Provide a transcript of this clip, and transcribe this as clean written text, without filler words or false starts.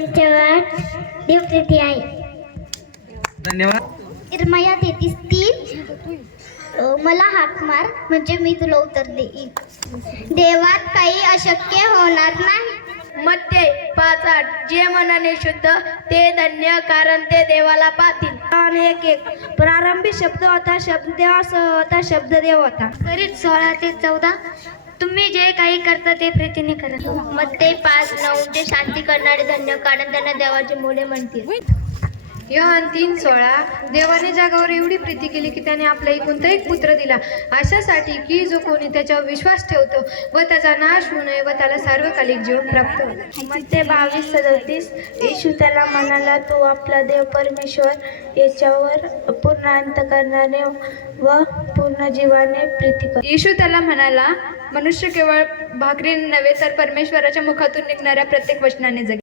त्यांच्यावर देवप्रीती आहे. धन्यवाद. इरमाया 33:3 मला हाक मार म्हणजे मी तुला उत्तर देईन. देवात काही अशक्य होणार नाही. मत्ते 5:8 जे मनाने शुद्ध ते धन्य कारण ते देवाला पाहतील. 1:1 प्रारंभी शब्द होता, शब्द देवासह होता, शब्द देव होता. करीत 16-14 तुम्ही जे काही करता ते प्रीतीने करा. मत्ते 5:9 जे शांती करणारे धन्य कारण त्यांना देवाची मुले म्हणतील. योहान 3:16 देवाने जगावर एवढी प्रीती केली की त्याने आपला एकुलता एक पुत्र दिला, अशासाठी की जो कोणी त्याच्यावर विश्वास ठेवतो व त्याचा नाश होऊ नये व त्याला सार्वकालिक जीवन प्राप्त होईल. मत्ते 22:37 येशू त्याला म्हणाला, तू आपला देव परमेश्वर याच्यावर पूर्ण अंतःकरणाने व पूर्ण जीवाने प्रीती कर. येशू त्याला म्हणाला, मनुष्य केवळ भाकरीने नव्हे तर परमेश्वराच्या मुखातून निघणाऱ्या प्रत्येक वचनाने जगेल.